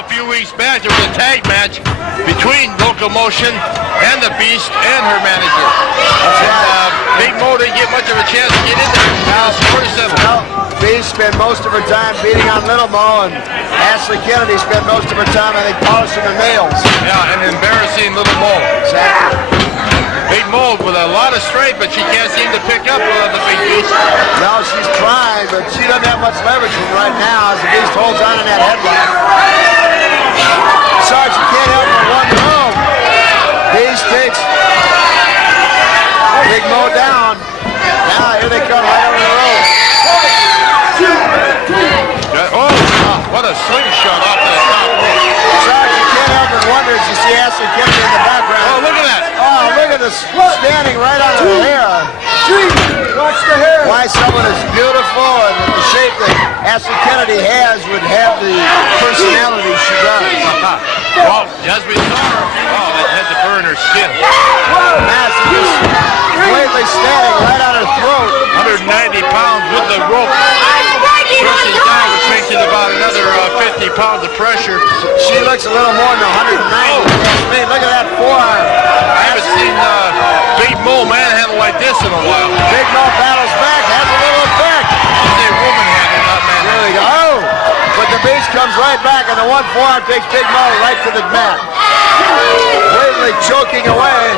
a few weeks back, there was a tag match between Locomotion and the Beast and her manager. Big Mo didn't get much of a chance to get in there. Now, 47. Well, Beast spent most of her time beating on Little Mo, and Ashley Kennedy spent most of her time, I think, polishing her nails. Yeah, and embarrassing Little Mo. Exactly. Big Mo with a lot of strength, but she can't seem to pick up the Big Beast. No, she's trying, but she doesn't have much leverage right now as the Beast holds on in that headlock. Sarge, you can't help but one move. Beast takes Big Mo down. Now here they come right over the rope. Oh, what a slingshot off the top rope. Sarge, you can't help but wonder as you see Ashley Kennedy in the background. Oh, look at that. Oh, look at this standing right on her hair. Watch the hair. Why someone as beautiful and with the shape that Ashley Kennedy has would have the personality she does. Well, as we saw her, that had to burn her skin. Massive, just completely standing right on her throat. 190 pounds with the rope. Pressing down, which makes it about another 50 pounds of pressure. She looks a little more than 190. Man, look at that forearm. I haven't seen Big Mo manhandle like this in a while. Big Mo battles back, has a little effect. I'll say woman handle, not man. There we go. Oh, but the Beast comes right back, and the one forearm takes Big Mo right to the mat. Completely choking away.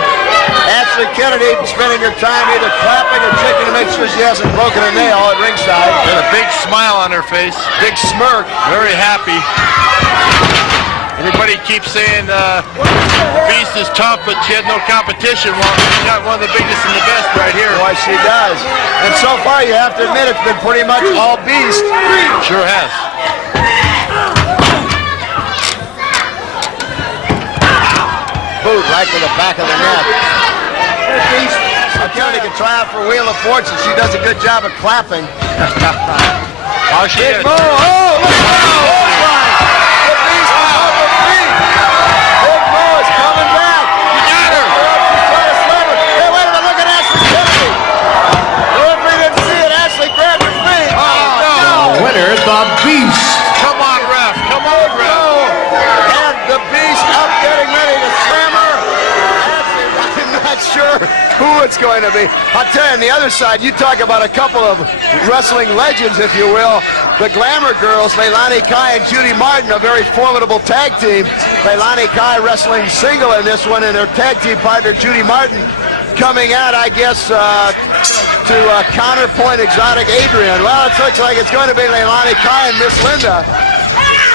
Ashley Kennedy spending her time either clapping or checking to make sure she hasn't broken a nail at ringside. Got a big smile on her face. Big smirk. Very happy. Everybody keeps saying Beast is tough, but she had no competition. Well, she's got one of the biggest and the best right here. Boy, she does. And so far, you have to admit, it's been pretty much all Beast. Sure has. Boot right to the back of the neck. Kennedy can try out for Wheel of Fortune. She does a good job of clapping. Oh, she Big is. Mo. Oh, look at the Beast is up with feet. Big Mo is coming back. You got her. She's trying to slam her. Hey, wait a minute. Look at Ashley Kennedy. The referee didn't see it. Ashley grabbed her feet. Oh, no. Winner, the Beast. Come on, ref. Come on, ref. And the Beast up getting ready to slam her. I'm not sure who it's going to be. I'll tell you, on the other side, you talk about a couple of wrestling legends, if you will. The Glamour Girls, Lanikai and Judy Martin, a very formidable tag team. Lanikai wrestling single in this one, and her tag team partner, Judy Martin, coming out, I guess, to counterpoint Exotic Adrian. Well, it looks like it's going to be Lanikai and Miss Linda.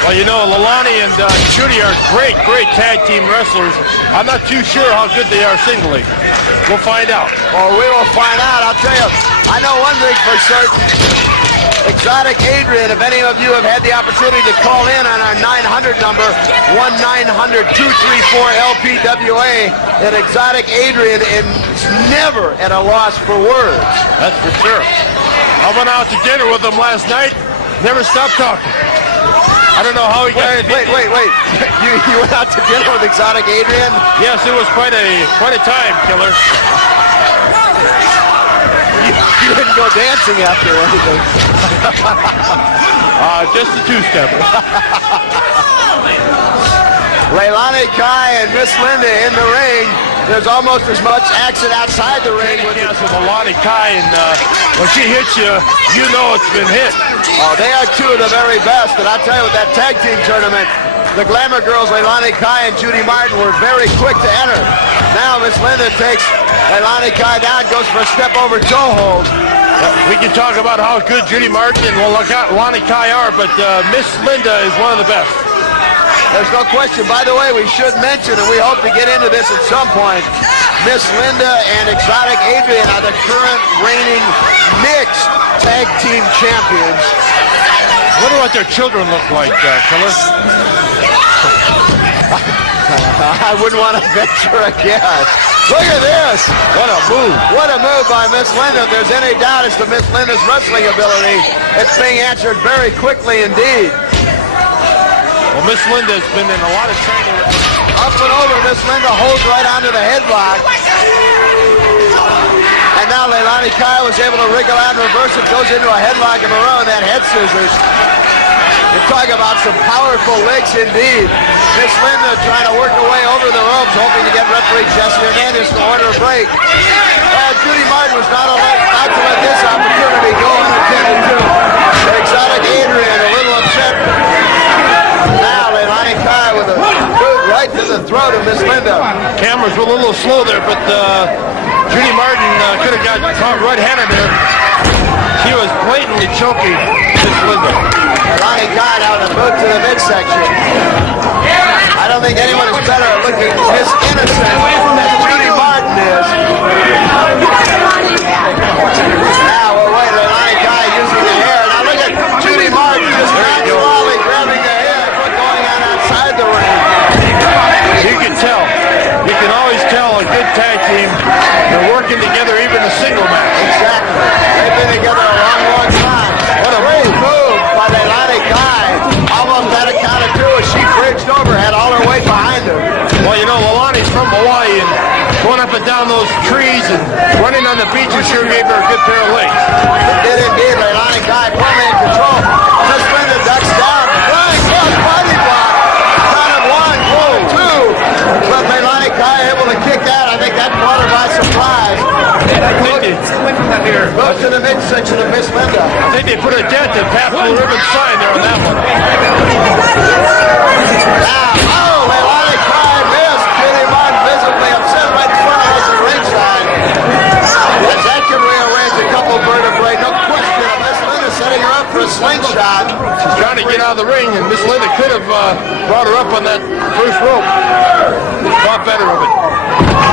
Well, you know, Lalani and Judy are great tag team wrestlers. I'm not too sure how good they are singly. We'll find out. Well, we will find out. I'll tell you, I know one thing for certain. Exotic Adrian, if any of you have had the opportunity to call in on our 900 number, 1-900-234-LPWA, and Exotic Adrian is never at a loss for words. That's for sure. I went out to dinner with him last night. Never stopped talking. I don't know how he got it. Wait. You went out to dinner with Exotic Adrian? Yes, it was quite a time, Killer. You didn't go dancing after or anything. Just a two-step. Lanikai and Miss Linda in the ring. There's almost as much action outside the ring. With Lanikai, and when she hits you, you know it's been hit. Oh, they are two of the very best. And I'll tell you, with that tag team tournament, the Glamour Girls, Lanikai and Judy Martin, were very quick to enter. Now Miss Linda takes Lanikai down, goes for a step over toe hold. We can talk about how good Judy Martin and Lanikai are, but Miss Linda is one of the best. There's no question. By the way, we should mention, and we hope to get into this at some point, Miss Linda and Exotic Adrian are the current reigning mixed tag team champions. I wonder what their children look like, Killer. I wouldn't want to venture a guess. Look at this. What a move. What a move by Miss Linda. If there's any doubt as to Miss Linda's wrestling ability, it's being answered very quickly indeed. Well, Miss Linda has been in a lot of training. Up and over, Miss Linda holds right onto the headlock. And now Lanikai was able to wriggle out and reverse it, goes into a headlock of her own, that head scissors. You talk about some powerful legs indeed. Miss Linda trying to work her way over the ropes, hoping to get referee Jesse Hernandez to order a break. Judy Martin was not to let this opportunity go unattended to. Exotic Adrian a little upset. Now Lanikai with a boot right to the throat of Miss Linda. Cameras were a little slow there, but Judy Martin could have got caught red-handed there. She was blatantly choking Miss Linda. Lanikai out a boot to the midsection. I don't think anyone is better at looking this innocent than Judy Martin is. Now we'll wait for Lanikai using the hair. Now look at Judy Martin just nonchalantly grabbing the hair. What's going on outside the ring? You can tell. You can always tell a good tag team. They're working together even a single match. Exactly. They've been together a long, long time. What a great move by the Lanikai. Almost had a count of two as she bridged over, had all her weight behind her. Well, you know, Lalani's from Hawaii, and going up and down those trees and running on the beach sure gave her a good pair of legs. It did indeed. Lanikai firmly in control. Miss Linda ducks down. Flying cross body block. Count of one, two. But Lanikai able to kick out. I think that caught her by surprise. Goes to the midsection of Miss Linda. I think they put a dent in Pat Blue Ribbon sign there on that one. Now, Lanikai missed. Judy Martin visibly upset right in front of us at ringside. As that can rearrange a couple vertebrae, no question. Miss Linda setting her up for a slingshot. She's trying to get out of the ring, and Miss Linda could have brought her up on that first rope. Thought better of it.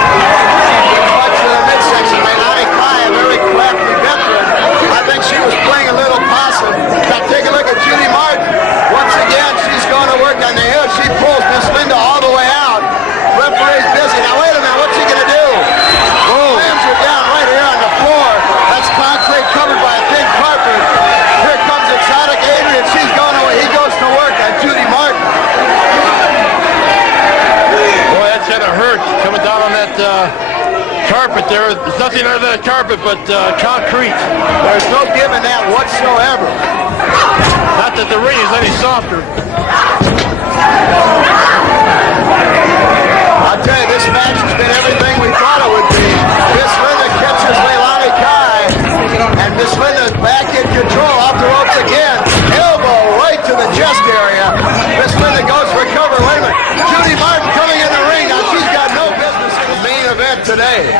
Much to the midsection. Lanikai, a very crafty veteran. I think she was playing a little possum. Now take a look at Judy Martin. Once again, she's going to work on the heel. She pulls Miss Linda all the way out. Referee's busy. Now wait a minute, what's he going to do? Slams her down right here on the floor. That's concrete covered by a thin carpet. Here comes Exotic Adrian. He goes to work on Judy Martin. Boy, that's gonna hurt coming down on that carpet there. There's nothing under that carpet but concrete. There's no giving that whatsoever. Not that the ring is any softer. I'll tell you, this match has been everything we thought it would be. Miss Linda catches Lanikai, and Miss Linda's back in control off the ropes again. Elbow right to the chest area. Miss Linda goes for cover. Wait a minute. Judy Martin coming in the ring. Now she's got no business in the main event today.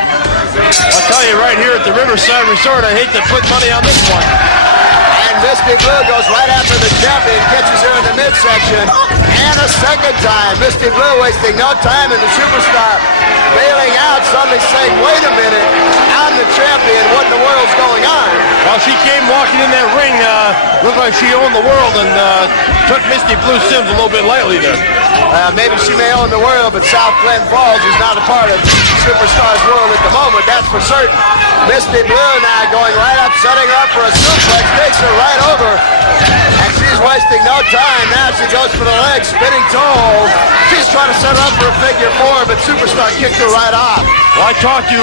I'll tell you right here at the Riverside Resort, I hate to put money on this one. And Misty Blue goes right after the champion, catches her in the midsection. And a second time. Misty Blue wasting no time, and the superstar bailing out. Suddenly saying, wait a minute, I'm the champion. What in the world's going on? Well, she came walking in that ring, looked like she owned the world, and took Misty Blue Sims a little bit lightly there. Maybe she may own the world, but South Glen Falls is not a part of Superstar's world at the moment, that's for certain. Misty Blue now going right up, setting her up for a suplex, takes her right over, and she's wasting no time. Now she goes for the leg, spinning toe hold. She's trying to set her up for a figure four, but Superstar kicked her right off. Well, I talked to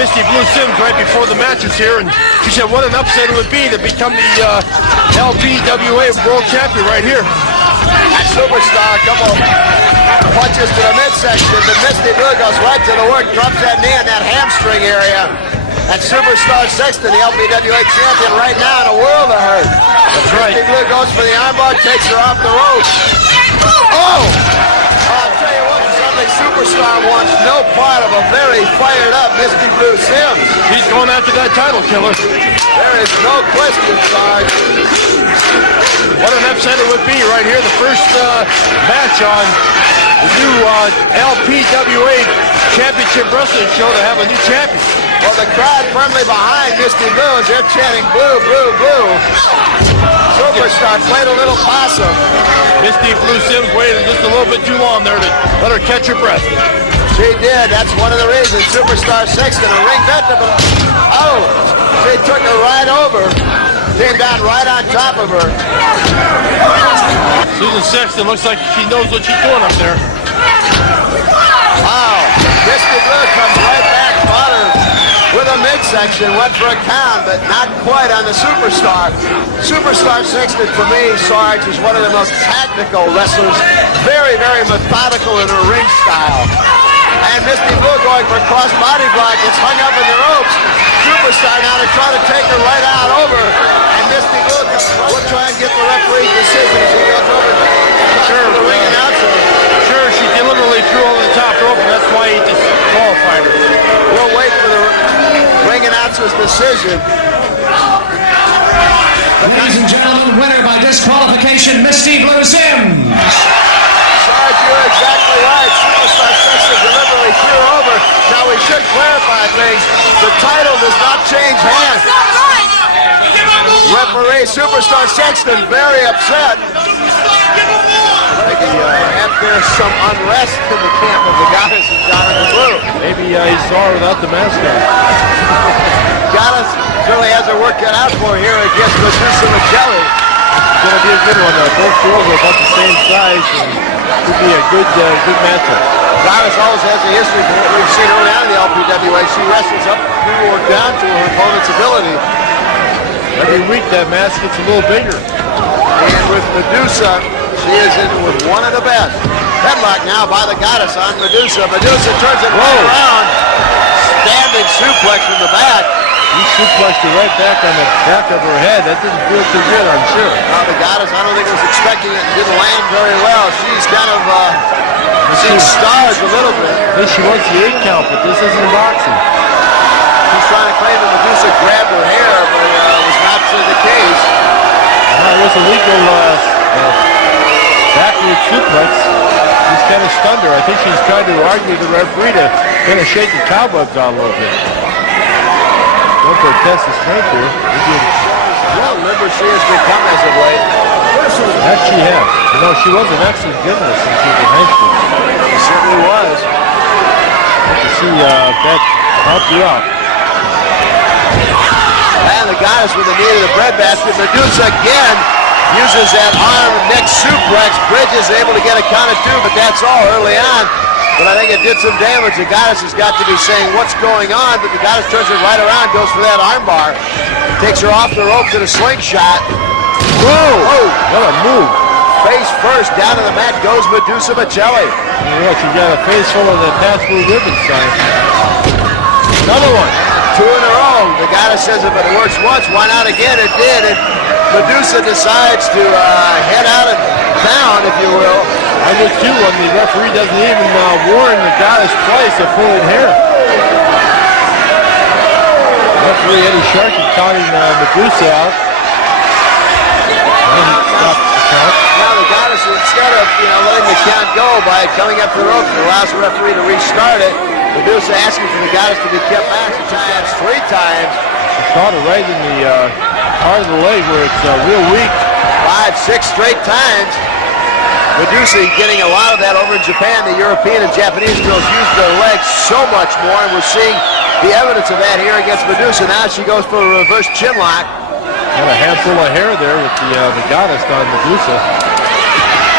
Misty Blue Sims right before the matches here, and she said what an upset it would be to become the LPWA World Champion right here. And Superstar, a couple punches to the midsection, but Misty Blue goes right to the work, drops that knee in that hamstring area. And Superstar Sexton, the LPWA champion right now in a world of hurt. That's right. Misty Blue goes for the armbar, takes her off the ropes. Oh! I'll tell you what, suddenly Superstar wants no part of a very fired up Misty Blue Sims. He's going after that title killer. There is no question, Sarge. What an upset it would be right here. The first match on the new LPWA Championship Wrestling show to have a new champion. Well, the crowd firmly behind Misty Blue as they're chanting blue, blue, blue. Superstar played a little possum. Misty Blue Sims waited just a little bit too long there to let her catch her breath. She did. That's one of the reasons. Superstar Sexton, a ring veteran. Oh, she took her right over. Came down right on top of her. Susan Sexton looks like she knows what she's doing up there. Wow. Misty Blue comes right back, bothers with a midsection, went for a count, but not quite on the Superstar. Superstar Sexton, to me, Sarge, is one of the most tactical wrestlers. Very, very methodical in her ring style. And Misty Blue going for a cross body block. It's hung up in the ropes. Superstar now to try to take her right out over. And Misty Blue will try and get the referee's decision as he goes over to the ring announcer. Sure, she deliberately threw over the top rope, and that's why he disqualified her. We'll wait for the ring announcer's decision. Ladies and gentlemen, winner by disqualification, Misty Blue Sims. Sarge, you're exactly right. Superstar Sexton deliberately threw over. Now we should clarify things. The title does not change hands. Referee Superstar Sexton very upset. Perhaps there's some unrest in the camp of the Goddess and Jonathan Blue. Maybe he saw her without the mask on. Goddess certainly has her work cut out for her here against Medusa Magelli. It's going to be a good one. Both girls are about the same size, and could be a good matchup. Goddess always has a history from what we've seen early on in the LPWA. She wrestles up through or down to her opponent's ability. Every week that mask gets a little bigger. And with Medusa, she is in with one of the best. Headlock now by the Goddess on Medusa. Medusa turns it right around. Standing suplex from the back. He suplexed her right back on the back of her head. That didn't feel too good, I'm sure. Now the Goddess, I don't think was expecting it and didn't land very well. She's kind of seen stars a little bit. At least she wants the 8 count, but this isn't boxing. She's trying to claim that Medusa grabbed her hair, but it was not the case. It was a legal backward suplex. She's kind of stunned her. I think she's trying to argue with the referee to kind of shake the cobwebs out a little bit. Going for a test of strength here. Well, remember she has become as of late. That she has. You know, she was an excellent gymnast since she was in high school. She certainly was. Good to see if that helped you out. And the Goddess with the knee to the breadbasket. Medusa again uses that arm neck suplex. Bridge is able to get a count of 2, but that's all early on. But I think it did some damage. The Goddess has got to be saying what's going on, but the Goddess turns it right around, goes for that arm bar. Takes her off the ropes in a slingshot. Whoa! Oh, what a move. Face first, down to the mat goes Medusa Magelli. Look, she got a face full of the pass-through ribbon sign. Another one. 2 in a row. The Goddess says if it works once, why not again? It did. And Medusa decides to head out of town, if you will. I would too when the referee doesn't even warn the Goddess twice of pulling hair. Referee Eddie Sharkey counting Medusa out. And he stops the count. Now the Goddess, instead of letting the count go by coming up the ropes, it allows the referee to restart it. Medusa asking for the Goddess to be kept back. She times 3 times. She caught her right in the part of the leg where it's real weak. 5, 6 straight times. Medusa getting a lot of that over in Japan. The European and Japanese girls use their legs so much more, and we're seeing the evidence of that here against Medusa. Now she goes for a reverse chin lock. Got a handful of hair there with the Goddess on Medusa.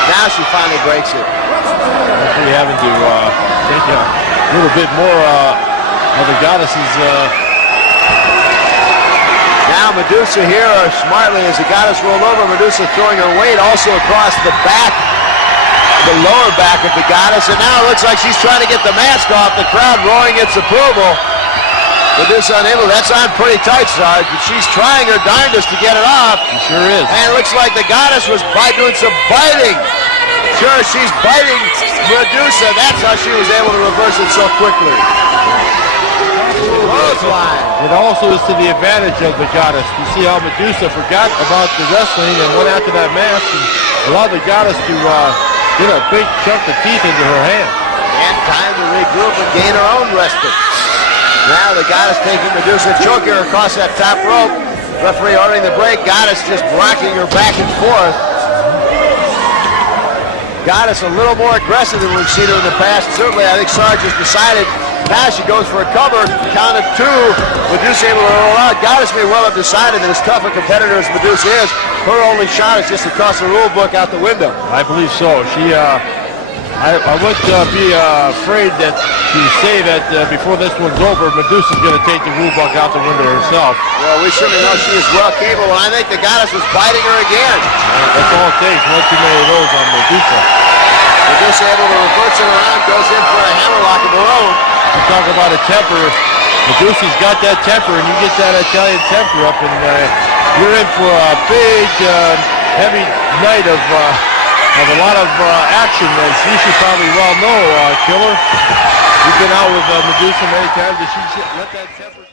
Now she finally breaks it. Referee having to take a little bit more of the Goddess's. Now Medusa here smartly as the Goddess rolled over. Medusa throwing her weight also across the back. The lower back of the Goddess, and now it looks like she's trying to get the mask off. The crowd roaring its approval. Medusa unable. That's on pretty tight, Sarge, but she's trying her darndest to get it off. She sure is. And it looks like the Goddess was doing some biting. Sure, she's biting Medusa. That's how she was able to reverse it so quickly. Clothesline. It also is to the advantage of the Goddess. You see how Medusa forgot about the wrestling and went after that mask and allowed the Goddess to get a big chunk of teeth into her hand. And time to regroup and gain her own respite. Now the Goddess taking Medusa, choking her across that top rope. Referee ordering the break. Goddess just rocking her back and forth. Goddess a little more aggressive than we've seen her in the past. Certainly, I think Sarge has decided. Now she goes for a cover. Count of 2. Medusa able to roll out. Goddess may well have decided that as tough a competitor as Medusa is, her only shot is just to toss the rule book out the window. I believe so. She I would be afraid that to say that before this one's over, Medusa's going to take the rule book out the window herself. Well, we certainly know she is well capable, and I think the goddess was biting her again. That's all it takes. One too many of those on Medusa. Medusa able to reverse it around, goes in for a hammerlock of her own. You talk about a temper. Medusa's got that temper, and you get that Italian temper up, and you're in for a big, heavy night of a lot of action, as you should probably well know, Killer. You've been out with Medusa many times, and she let that temper...